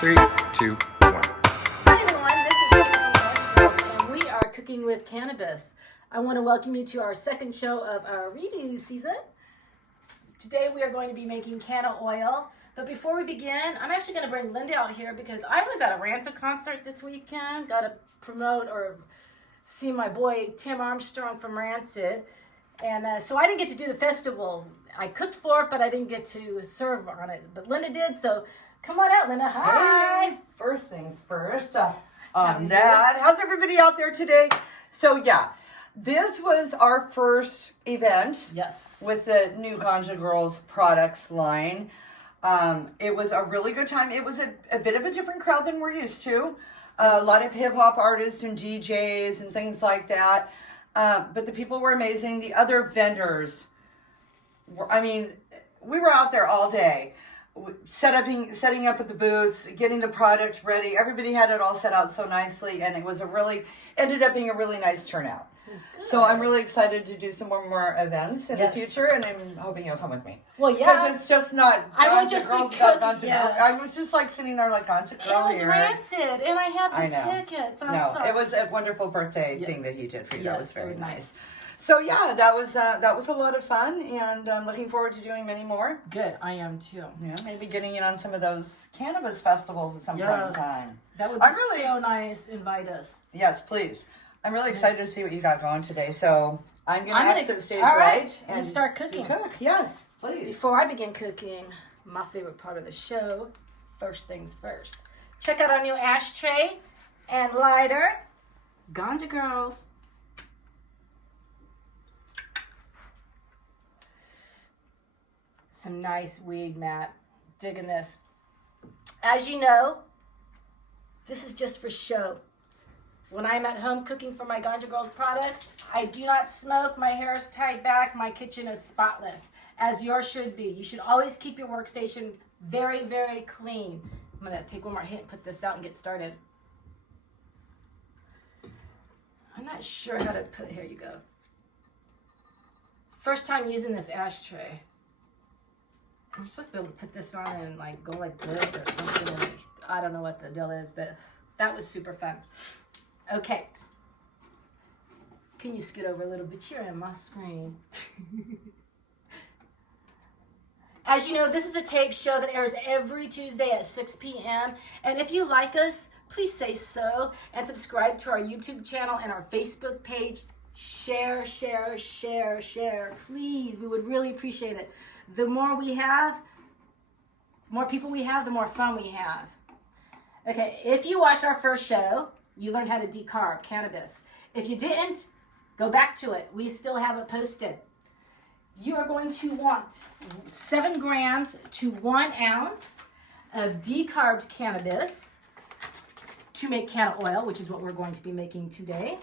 3, 2, 1. Hi everyone, this is Tina from Girls, and we are cooking with cannabis. I want to welcome you to our second show of our redo season. Today we are going to be making canna oil. But before we begin, I'm actually going to bring Linda out here because I was at a Rancid concert this weekend. Got to promote or see my boy Tim Armstrong from Rancid. And so I didn't get to do the festival. I cooked for it, but I didn't get to serve on it. But Linda did, so come on out, Linda. Hi. Hey, first things first. That. How's everybody out there today? So yeah, this was our first event. Yes. With the new Ganja Girls products line. It was a really good time. It was a bit of a different crowd than we're used to. A lot of hip hop artists and DJs and things like that. But the people were amazing. The other vendors we were out there all day. Setting up at the booths, getting the product ready. Everybody had it all set out so nicely, and it was ended up being a really nice turnout. Good. So I'm really excited to do some more events in the future, and I'm hoping you'll come with me. Well, yeah, because it's just not. I won't just girls be got cooking. Ganja. I was just like sitting there like Ganja girl here. It was here. Rancid, and I had the tickets. I'm sorry. It was a wonderful birthday thing that he did for you. Yes, that was very nice. So yeah, that was a lot of fun, and I'm looking forward to doing many more. Good, I am too. Yeah, maybe getting in on some of those cannabis festivals at some point in time. That would be so nice. Invite us. Yes, please. I'm really excited to see what you got going today. So I'm going to exit stage right and start cooking. Cook. Yes, please. Before I begin cooking, my favorite part of the show, first things first. Check out our new ashtray and lighter, Ganja Girls. Some nice weed, Matt. Digging this. As you know, this is just for show. When I'm at home cooking for my Ganja Girls products, I do not smoke. My hair is tied back. My kitchen is spotless, as yours should be. You should always keep your workstation very, very clean. I'm going to take one more hit, put this out, and get started. I'm not sure how to put, here you go. First time using this ashtray. I'm supposed to be able to put this on and like go like this or something. Like, I don't know what the deal is, but that was super fun. Okay. Can you scoot over a little bit? You're in my screen. As you know, this is a tape show that airs every Tuesday at 6 p.m. And if you like us, please say so and subscribe to our YouTube channel and our Facebook page. Share, share, share, share. Please, we would really appreciate it. The more we have, more people we have, the more fun we have. Okay, if you watched our first show, you learned how to decarb cannabis. If you didn't, go back to it. We still have it posted. You are going to want 7 grams to 1 ounce of decarbed cannabis to make canna oil, which is what we're going to be making today.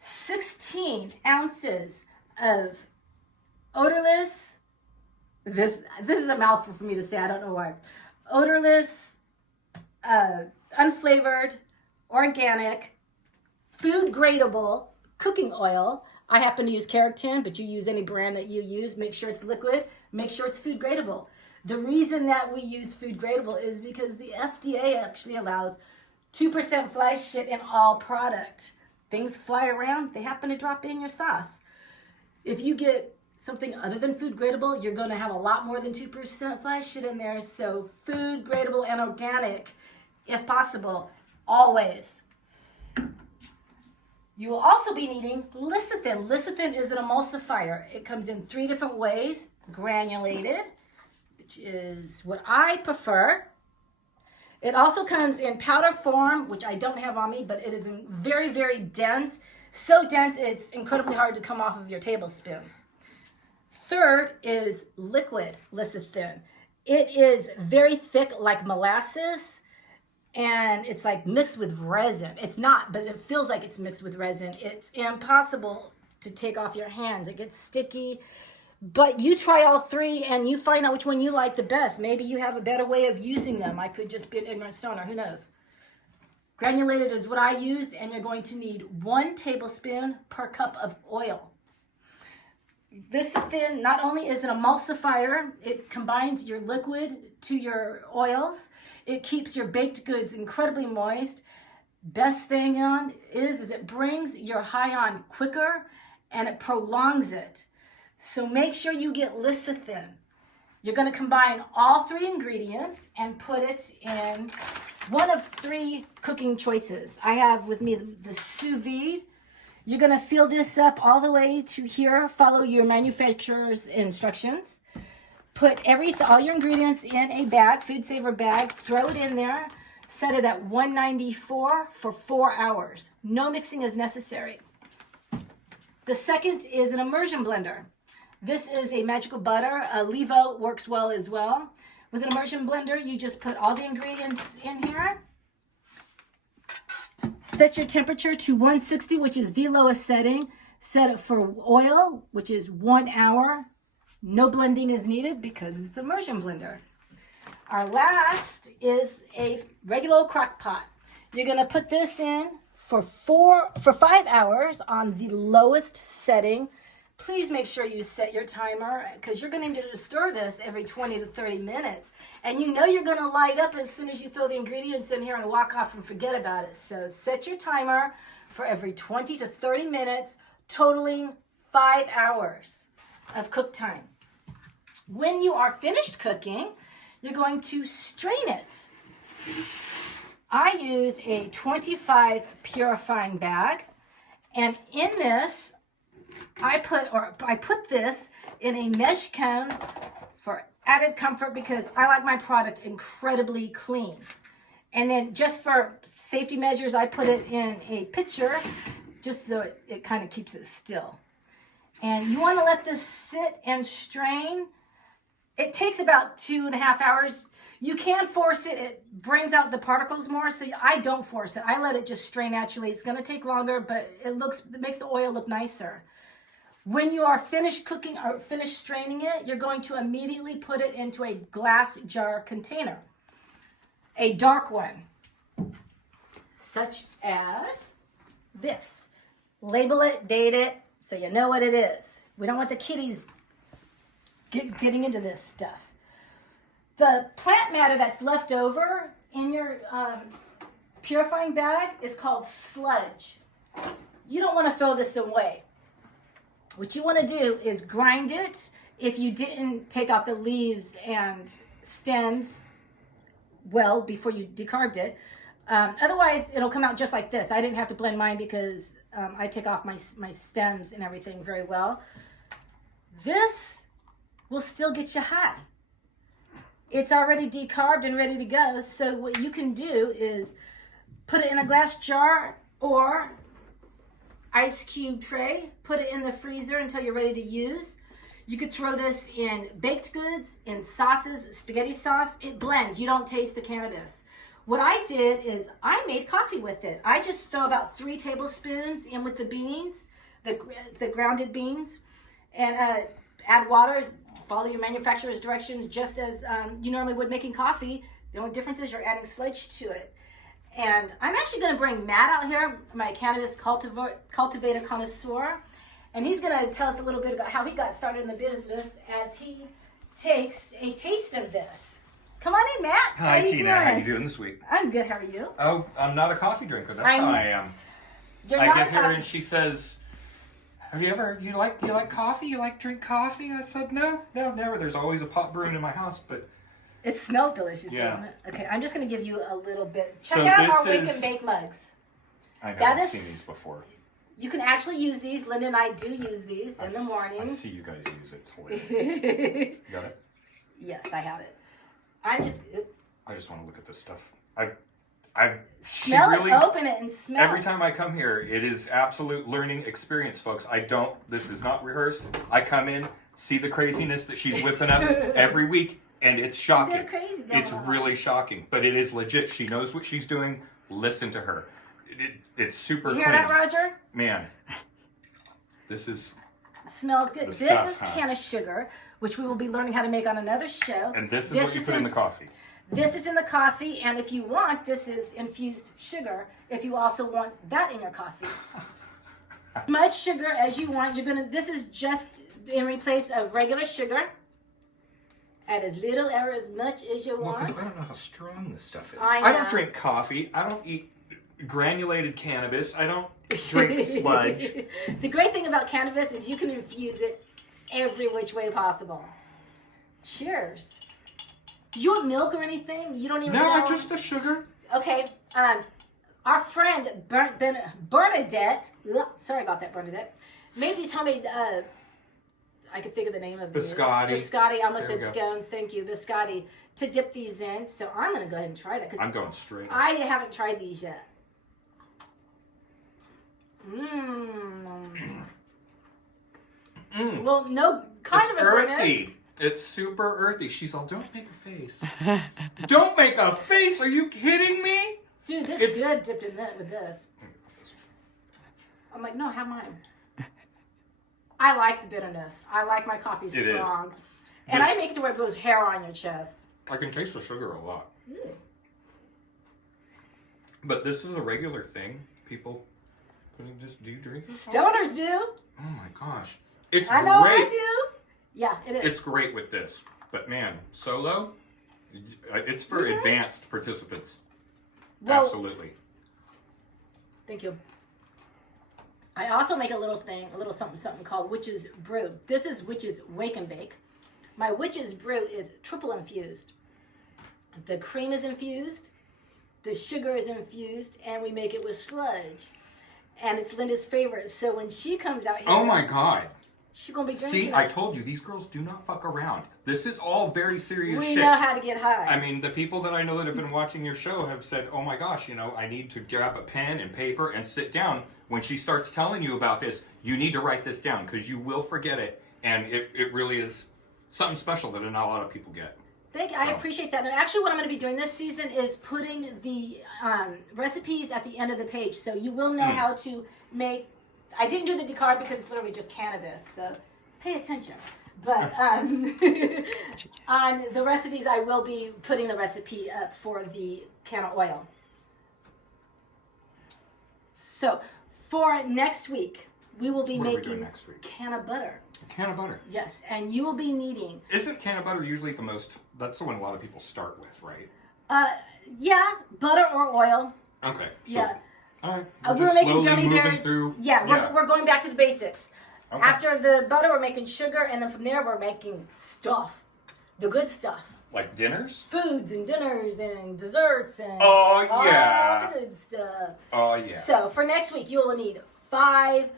16 ounces of odorless, this is a mouthful for me to say, I don't know why. Odorless, unflavored, organic, food gradable cooking oil. I happen to use Keratin, but you use any brand that you use. Make sure it's liquid. Make sure it's food gradable. The reason that we use food gradable is because the FDA actually allows 2% fly shit in all product. Things fly around, they happen to drop in your sauce. If you get something other than food gradable, you're going to have a lot more than 2% fly shit in there. So food gradable and organic, if possible, always. You will also be needing lecithin. Lecithin is an emulsifier. It comes in 3 different ways. Granulated, which is what I prefer. It also comes in powder form, which I don't have on me, but it is very, very dense. So dense, it's incredibly hard to come off of your tablespoon. Third is liquid lecithin. It is very thick like molasses, and it's like mixed with resin. It's not, but it feels like it's mixed with resin. It's impossible to take off your hands. It gets sticky. But you try all 3 and you find out which one you like the best. Maybe you have a better way of using them. I could just be an ignorant stoner. Who knows? Granulated is what I use, and you're going to need 1 tablespoon per cup of oil. Lecithin not only is an emulsifier, it combines your liquid to your oils. It keeps your baked goods incredibly moist. Best thing on is it brings your high on quicker and it prolongs it. So make sure you get lecithin. You're going to combine all 3 ingredients and put it in one of 3 cooking choices. I have with me the sous vide. You're going to fill this up all the way to here. Follow your manufacturer's instructions. Put all your ingredients in a bag, food saver bag. Throw it in there. Set it at 194 for 4 hours. No mixing is necessary. The second is an immersion blender. This is a magical butter. Levo works well as well. With an immersion blender, you just put all the ingredients in here. Set your temperature to 160, which is the lowest setting. Set it for oil, which is 1 hour. No blending is needed because it's an immersion blender. Our last is a regular old crock pot. You're gonna put this in for 5 hours on the lowest setting. Please make sure you set your timer because you're going to need to stir this every 20 to 30 minutes. And you know you're going to light up as soon as you throw the ingredients in here and walk off and forget about it. So set your timer for every 20 to 30 minutes, totaling 5 hours of cook time. When you are finished cooking, you're going to strain it. I use a 25 purifying bag, and in this, I put this in a mesh cone for added comfort because I like my product incredibly clean. And then just for safety measures, I put it in a pitcher just so it kind of keeps it still. And you want to let this sit and strain. It takes about 2.5 hours. You can force it. It brings out the particles more, so I don't force it. I let it just strain naturally. It's going to take longer, but it makes the oil look nicer. When you are finished cooking or finished straining it, you're going to immediately put it into a glass jar container. A dark one, such as this. Label it, date it, so you know what it is. We don't want the kiddies getting into this stuff. The plant matter that's left over in your purifying bag is called sludge. You don't want to throw this away. What you want to do is grind it if you didn't take out the leaves and stems well before you decarbed it. Otherwise, it'll come out just like this. I didn't have to blend mine because I take off my stems and everything very well. This will still get you high. It's already decarbed and ready to go. So what you can do is put it in a glass jar or ice cube tray, put it in the freezer until you're ready to use. You could throw this in baked goods, in sauces, spaghetti sauce. It blends. You don't taste the cannabis. What I did is I made coffee with it. I just throw about 3 tablespoons in with the beans, the grounded beans, and add water. Follow your manufacturer's directions just as you normally would making coffee. The only difference is you're adding sludge to it. And I'm actually going to bring Matt out here, my cannabis cultivator connoisseur, and he's going to tell us a little bit about how he got started in the business as he takes a taste of this. Come on in, Matt. Hi, Tina. How you doing this week? I'm good. How are you? Oh, I'm not a coffee drinker. That's how I am. I get here and she says, "Have you like coffee? You like drink coffee?" I said, "No, never. There's always a pot brewing in my house, but." It smells delicious, yeah. Doesn't it? Okay, I'm just going to give you a little bit. Check out our Wake and Bake mugs. I know, I've seen these before. You can actually use these. Linda and I do use these in the mornings. I see you guys use it. It's hilarious. You got it? Yes, I have it. I just want to look at this stuff. Smell it, open it, and smell Every time I come here, it is absolute learning experience, folks. This is not rehearsed. I come in, see the craziness that she's whipping up every week. And it's shocking. Crazy it's really shocking, but it is legit. She knows what she's doing. Listen to her. It's super clean. You hear that, Roger? Man, this is... Smells good. This is canna sugar, which we will be learning how to make on another show. And this is what you put in the coffee. This is in the coffee, and if you want, this is infused sugar. If you also want that in your coffee. As much sugar as you want. This is just in replace of regular sugar. Add as little or as much as you want. Because I don't know how strong this stuff is. I I don't know. drink coffee. I don't eat granulated cannabis. I don't drink sludge. The great thing about cannabis is you can infuse it every which way possible. Cheers. Do you want milk or anything? You don't even know? No, just the sugar. Okay. Our friend Bernadette, sorry about that, Bernadette, made these homemade, I could think of the name of these. Biscotti. Biscotti. I almost There said we go. scones. Thank you. Biscotti. To dip these in. So I'm going to go ahead and try that. I'm going straight. I haven't tried these yet. Mmm. Well, no, kind It's of a grimace. earthy. It's super earthy. She's all, don't make a face. Don't make a face. Are you kidding me? Dude, this It's- is good dipped in that with this. I'm like, no, have mine. I like the bitterness. I like my coffee It is. strong. And I make it to where it goes hair on your chest. I can taste the sugar a lot. But this is a regular thing. People just do you drink it? Stoners do. Oh my gosh. It's I know great. I do. Yeah, it is. It's great with this. But man, solo, it's for advanced participants. Well, Absolutely. Thank you. I also make a little something called Witch's Brew. This is Witch's Wake and Bake. My Witch's Brew is triple infused. The cream is infused, the sugar is infused, and we make it with sludge. And it's Linda's favorite. So when she comes out here, Oh my god. she's gonna be drinking. See, I told you, these girls do not fuck around. This is all very serious we shit. know how to get high. I mean, the people that I know that have been watching your show have said, oh my gosh, I need to grab a pen and paper and sit down. When she starts telling you about this, you need to write this down because you will forget it. And it really is something special that not a lot of people get. Thank you. I appreciate that. And actually what I'm going to be doing this season is putting the recipes at the end of the page. So you will know how to make... I didn't do the decard because it's literally just cannabis. So pay attention. But on the recipes, I will be putting the recipe up for the Canna Oil. So for next week, we will be What are we making doing next week? Canna Butter. Can of butter. Yes, and you will be needing... Isn't can of butter usually the most... That's the one a lot of people start with, right? Yeah, butter or oil. Okay. So, Yeah. all right. We're making gummy moving bears. through. We're going back to the basics. Okay. After the butter, we're making sugar, and then from there, we're making stuff. The good stuff. Like dinners? Foods and dinners and desserts and Oh, all yeah. the good stuff. Oh, yeah. So for next week, you will need 5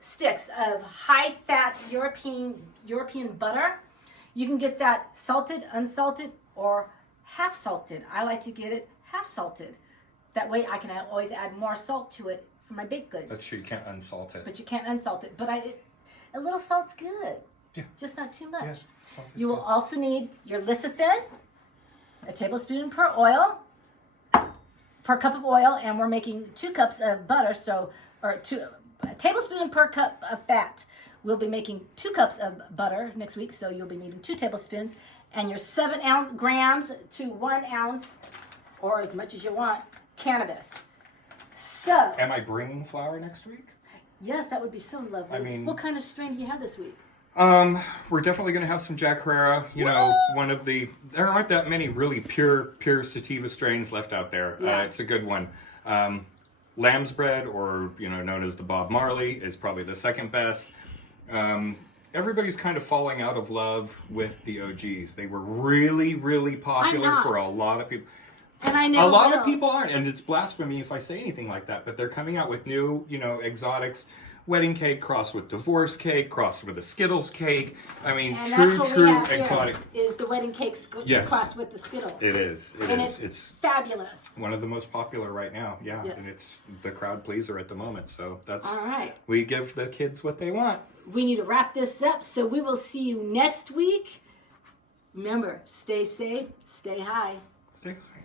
sticks of high-fat European butter. You can get that salted, unsalted, or half salted. I like to get it half salted. That way I can always add more salt to it for my baked goods. That's true. You can't unsalt it. But you can't unsalt it. But a little salt's good. Yeah. Just not too much. Yes. Salt is You will good. also need your lecithin, a tablespoon per oil, per cup of oil, and we're making 2 cups of butter, a tablespoon per cup of fat. We'll be making 2 cups of butter next week, so you'll be needing 2 tablespoons, and your 7 grams to 1 ounce, or as much as you want, cannabis. So, Am I bringing flour next week? yes, that would be so lovely. I mean- what kind of strain do you have this week? We're definitely going to have some Jack Herrera. One of the... There aren't that many really pure sativa strains left out there. Yeah. It's a good one. Lamb's bread, or, known as the Bob Marley, is probably the second best. Everybody's kind of falling out of love with the OGs. They were really, really popular not. for a lot of people. And I know A lot of people aren't, and it's blasphemy if I say anything like that, but they're coming out with new, exotics. Wedding cake crossed with divorce cake, crossed with a Skittles cake. I mean, And true that's what we have exotic. here, is the wedding cake Yes. crossed with the Skittles. It is. And It's it's fabulous. one of the most popular right now. Yeah, Yes. and it's the crowd pleaser at the moment. So that's All right. we give the kids what they want. We need to wrap this up, so we will see you next week. Remember, stay safe, stay high. Stay high.